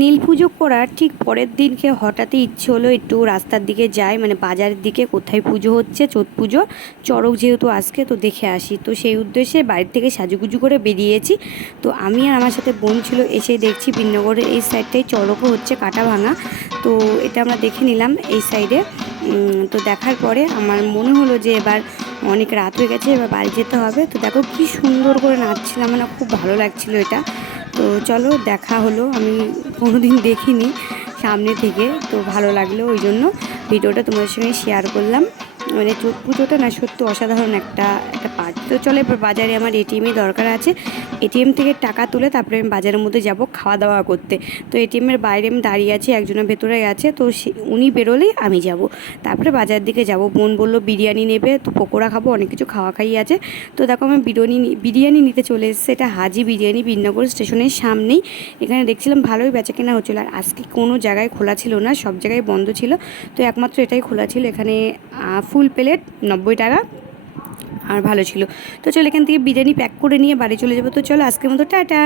নীল পুজো করার ঠিক পরের দিনকে হঠাৎই ইচ্ছে হলো একটু রাস্তার দিকে যাই, মানে বাজারের দিকে কোথায় পুজো হচ্ছে, চোথ পুজো চড়ক যেহেতু আজকে, তো দেখে আসি। তো সেই উদ্দেশ্যে বাড়ির থেকে সাজুগুজু করে বেরিয়েছি। তো আমি আর আমার সাথে বোন ছিল, এসে দেখছি বিনগরের এই সাইডটাই চড়কও হচ্ছে, কাটা ভাঙা। তো এটা আমরা দেখে নিলাম এই সাইডে। তো দেখার পরে আমার মনে হলো যে এবার অনেক রাত হয়ে গেছে, এবার বাড়ি যেতে হবে। তো দেখো কি সুন্দর করে নাচছিলাম, মানে খুব ভালো লাগছিল এটা। তো চলো দেখা হলো, আমি কোনোদিন দেখিনি সামনে থেকে, তো ভালো লাগলো, ওই জন্য ভিডিওটা তোমাদের সঙ্গে শেয়ার করলাম। মানে চোখ পুজোটা না সত্যি অসাধারণ একটা একটা পার্ট। তো চলো এবার বাজারে আমার এটিএমই দরকার আছে, এটিএম থেকে টাকা তুলে তারপরে আমি বাজারের মধ্যে যাব খাওয়া দাওয়া করতে। তো এটিএমের বাইরে আমি দাঁড়িয়ে আছি, একজনের ভেতরে গেছে, তো উনি বেরোলেই আমি যাব, তারপরে বাজার দিকে যাব। বোন বললো বিরিয়ানি নেবে, তো পকোড়া খাবো, অনেক কিছু খাওয়া খাই আছে। তো দেখো আমি বিরিয়ানি নিতে চলে এসেছে। এটা হাজি বিরিয়ানি, বিনগর স্টেশনের সামনেই। এখানে দেখছিলাম ভালোই বেচা কেনা হচ্ছিলো, আর আজকে কোনো জায়গায় খোলা ছিল না, সব জায়গায় বন্ধ ছিল। তো একমাত্র এটাই খোলা ছিল। এখানে ফুল প্লেট 90 টাকা, আর ভালো ছিল। তো চলো এখান থেকে বিরিয়ানি প্যাক করে নিয়ে বাড়ি চলে যাবো। তো চলো আজকের মতো টাটা।